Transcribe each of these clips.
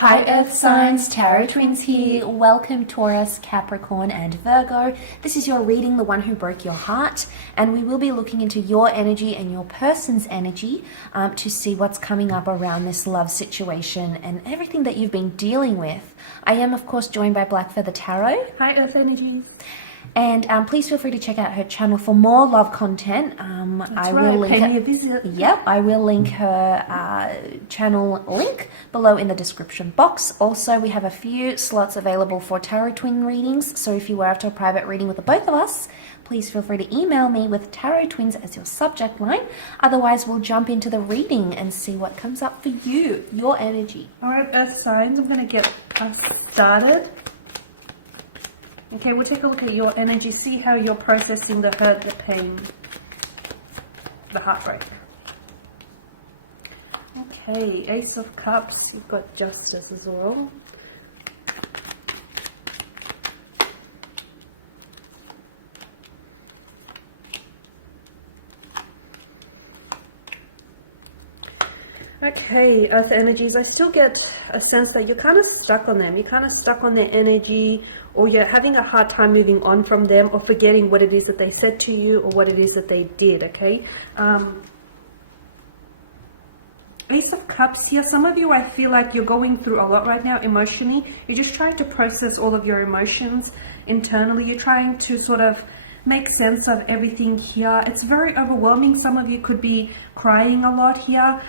Hi Earth signs, Tarot Twins here. Welcome Taurus, Capricorn and Virgo. This is your reading, the one who broke your heart, and we will be looking into your energy and your person's energy to see what's coming up around this love situation and everything that you've been dealing with. I am of course joined by Black Feather Tarot. Hi Earth Energies. And please feel free to check out her channel for more love content. I will link pay me a visit. Yep, I will link her channel link below in the description box. Also, we have a few slots available for Tarot Twin readings. So if you were after a private reading with the both of us, please feel free to email me with Tarot Twins as your subject line. Otherwise, we'll jump into the reading and see what comes up for you, your energy. All right, Earth signs, I'm going to get us started. Okay, we'll take a look at your energy, see how you're processing the hurt, the pain, the heartbreak. Okay, Ace of Cups, you've got Justice as well. Okay, Earth energies, I still get a sense that you're kind of stuck on them. You're kind of stuck on their energy, or you're having a hard time moving on from them, or forgetting what it is that they said to you or what it is that they did, okay? Ace of Cups here, some of you, I feel like you're going through a lot right now emotionally. You're just trying to process all of your emotions internally. You're trying to sort of make sense of everything here. It's very overwhelming. Some of you could be crying a lot here.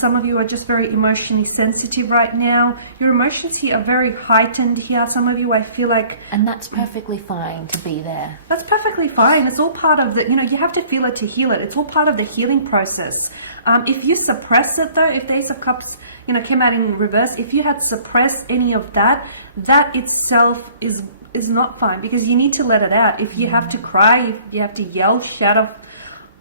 Some of you are just very emotionally sensitive right now. Your emotions here are very heightened here. Some of you, I feel like... And that's perfectly fine to be there. That's perfectly fine. It's all part of the, you have to feel it to heal it. It's all part of the healing process. If you suppress it though, if the Ace of Cups, came out in reverse, if you had suppressed any of that, that itself is not fine, because you need to let it out. If you have to cry, if you have to yell, shout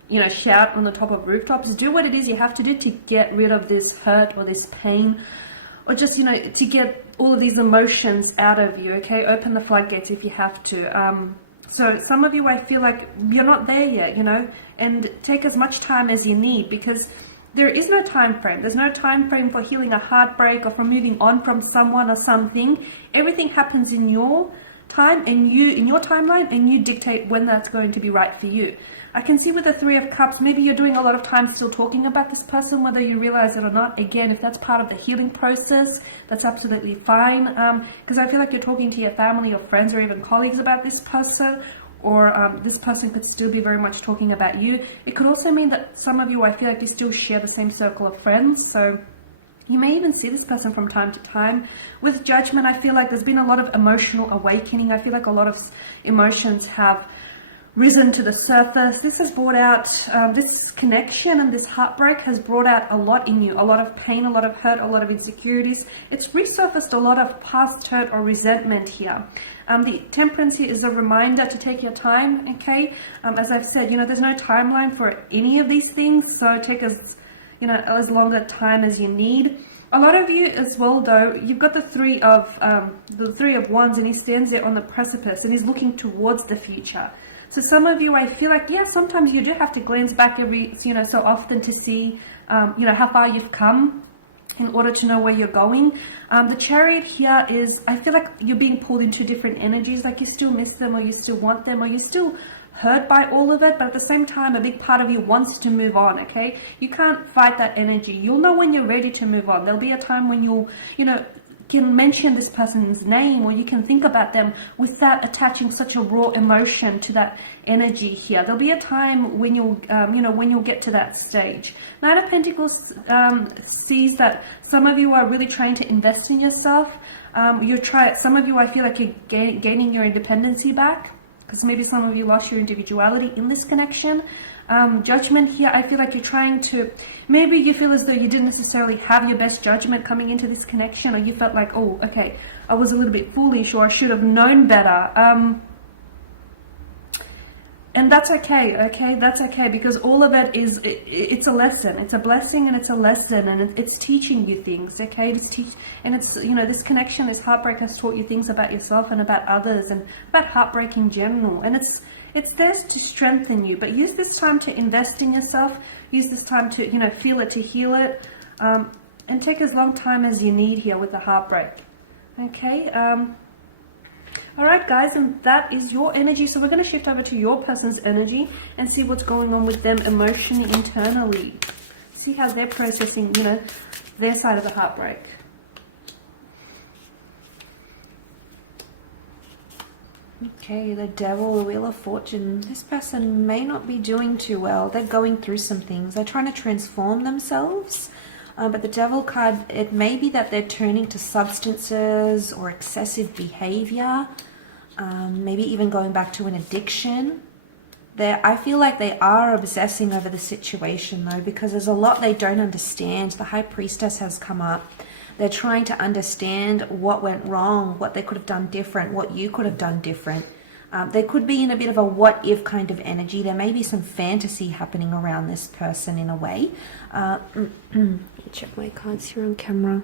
on the top of rooftops, do what it is you have to do to get rid of this hurt or this pain, or just, to get all of these emotions out of you, okay? Open the floodgates if you have to. So some of you, I feel like you're not there yet, and take as much time as you need, because there is no time frame. There's no time frame for healing a heartbreak or for moving on from someone or something. Everything happens in your time and in your timeline, and you dictate when that's going to be right for you. I can see with the Three of Cups, maybe you're doing a lot of time still talking about this person, whether you realize it or not. Again, if that's part of the healing process, that's absolutely fine, because I feel like you're talking to your family or friends or even colleagues about this person, or this person could still be very much talking about you. It could also mean that some of you, I feel like you still share the same circle of friends, so you may even see this person from time to time. With Judgment, I feel like there's been a lot of emotional awakening. I feel like a lot of emotions have risen to the surface. This has brought out, this connection and this heartbreak has brought out a lot in you. A lot of pain, a lot of hurt, a lot of insecurities. It's resurfaced a lot of past hurt or resentment here. The Temperance here is a reminder to take your time, okay? As I've said, there's no timeline for any of these things, so take as long a time as you need. A lot of you as well, though, you've got the Three of Wands, and he stands there on the precipice and he's looking towards the future. So some of you, I feel like, yeah, sometimes you do have to glance back every, so often to see, how far you've come in order to know where you're going. The Chariot here is, I feel like you're being pulled into different energies, like you still miss them, or you still want them, or you still hurt by all of it, but at the same time, a big part of you wants to move on, okay? You can't fight that energy. You'll know when you're ready to move on. There'll be a time when you'll, can mention this person's name, or you can think about them without attaching such a raw emotion to that energy here. There'll be a time when you'll, when you'll get to that stage. Knight of Pentacles sees that some of you are really trying to invest in yourself. Some of you, I feel like you're gaining your independency back, because maybe some of you lost your individuality in this connection. Judgment here, I feel like you're trying to, maybe you feel as though you didn't necessarily have your best judgment coming into this connection, or you felt like, oh, okay, I was a little bit foolish, or I should have known better. And that's okay, that's okay, because all of it is, it's a lesson. It's a blessing and it's a lesson, and it's teaching you things, okay? This connection, this heartbreak has taught you things about yourself and about others, and about heartbreak in general. And it's there to strengthen you, but use this time to invest in yourself. Use this time to, feel it, to heal it. And take as long time as you need here with the heartbreak. Okay. All right, guys, and that is your energy. So we're going to shift over to your person's energy and see what's going on with them emotionally, internally. See how they're processing, you know, their side of the heartbreak. Okay, the Devil, the Wheel of Fortune. This person may not be doing too well. They're going through some things. They're trying to transform themselves. But the Devil card, it may be that they're turning to substances or excessive behavior. Maybe even going back to an addiction. I feel like they are obsessing over the situation though, because there's a lot they don't understand. The High Priestess has come up. They're trying to understand what went wrong, what they could have done different, what you could have done different. They could be in a bit of a what if kind of energy. There may be some fantasy happening around this person in a way. Let me check my cards here on camera.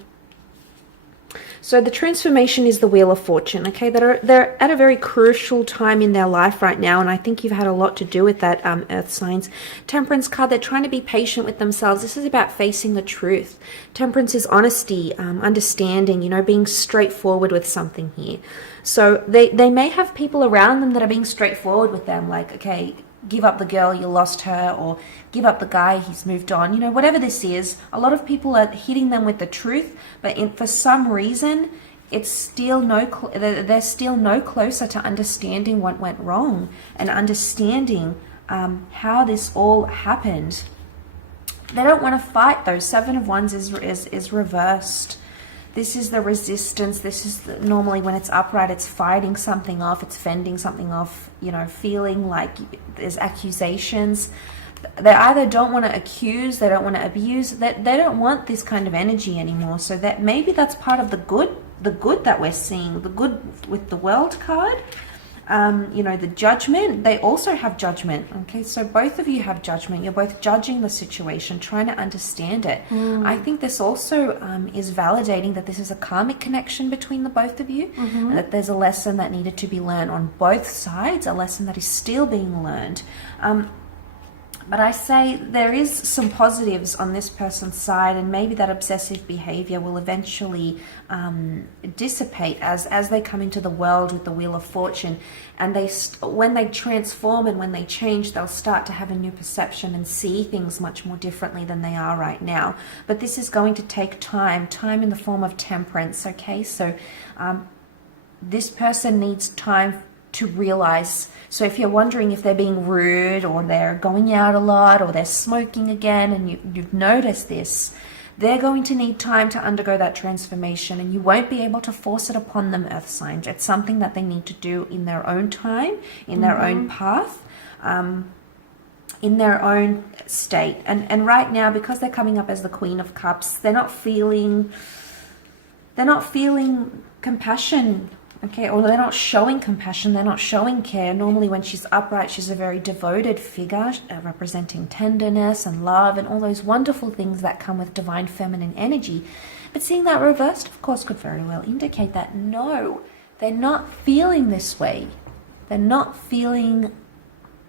So the transformation is the Wheel of Fortune, okay? They're at a very crucial time in their life right now, and I think you've had a lot to do with that, Earth signs. Temperance card, they're trying to be patient with themselves. This is about facing the truth. Temperance is honesty, understanding, you know, being straightforward with something here. So they may have people around them that are being straightforward with them, like, okay, give up the girl, you lost her, or give up the guy, he's moved on. You know, whatever this is, a lot of people are hitting them with the truth, but for some reason, it's still they're still no closer to understanding what went wrong and understanding how this all happened. They don't want to fight though. Seven of Wands is reversed. This is the resistance. This is normally when it's upright, it's fighting something off, it's fending something off, you know, feeling like there's accusations. They either don't want to accuse, they don't want to abuse, they don't want this kind of energy anymore. So that maybe that's part of the good that we're seeing, the good with the World card. You know, the Judgment, they also have judgment. Okay, so both of you have judgment. You're both judging the situation, trying to understand it. I think this also is validating that this is a karmic connection between the both of you, and that there's a lesson that needed to be learned on both sides, a lesson that is still being learned. But I say there is some positives on this person's side, and maybe that obsessive behavior will eventually dissipate as they come into the world with the Wheel of Fortune. And when they transform and when they change, they'll start to have a new perception and see things much more differently than they are right now. But this is going to take time in the form of temperance, okay? So this person needs time to realize. So if you're wondering if they're being rude or they're going out a lot or they're smoking again, and you've noticed this, they're going to need time to undergo that transformation, and you won't be able to force it upon them, Earth signs. It's something that they need to do in their own time, in their own path, in their own state. And right now, because they're coming up as the Queen of Cups, they're not feeling compassion. Okay, or they're not showing compassion, they're not showing care. Normally when she's upright, she's a very devoted figure, representing tenderness and love and all those wonderful things that come with divine feminine energy. But seeing that reversed, of course, could very well indicate that no, they're not feeling this way. They're not feeling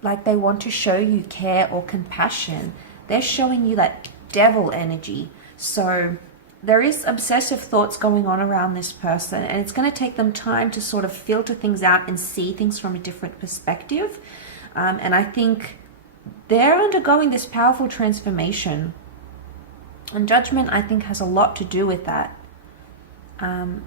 like they want to show you care or compassion. They're showing you that devil energy. So there is obsessive thoughts going on around this person, and it's going to take them time to sort of filter things out and see things from a different perspective. And I think they're undergoing this powerful transformation. And Judgment, I think, has a lot to do with that. And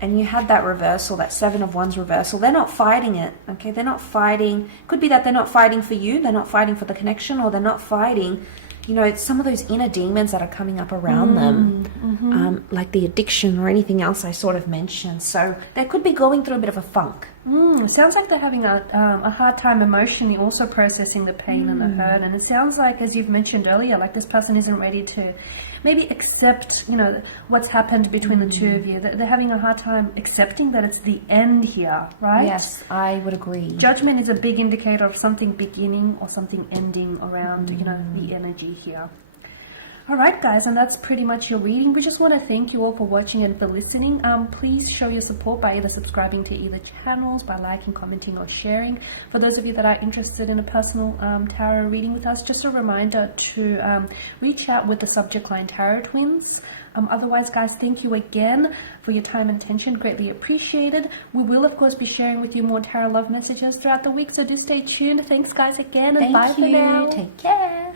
you had that reversal, that Seven of Wands reversal. They're not fighting it, okay? They're not fighting. Could be that they're not fighting for you, they're not fighting for the connection, or they're not fighting, you know, it's some of those inner demons that are coming up around them, like the addiction or anything else I sort of mentioned. So they could be going through a bit of a funk. Sounds like they're having a hard time emotionally also processing the pain and the hurt. And it sounds like, as you've mentioned earlier, like this person isn't ready to maybe accept, you know, what's happened between the two of you. They're having a hard time accepting that it's the end here, right? Yes, I would agree. Judgment is a big indicator of something beginning or something ending around, you know, the energy here. Alright guys, and that's pretty much your reading. We just want to thank you all for watching and for listening. Please show your support by either subscribing to either channels, by liking, commenting or sharing. For those of you that are interested in a personal tarot reading with us, just a reminder to reach out with the subject line Tarot Twins. Otherwise guys, thank you again for your time and attention, greatly appreciated. We will of course be sharing with you more tarot love messages throughout the week, so do stay tuned. Thanks guys again, and bye for now. Take care.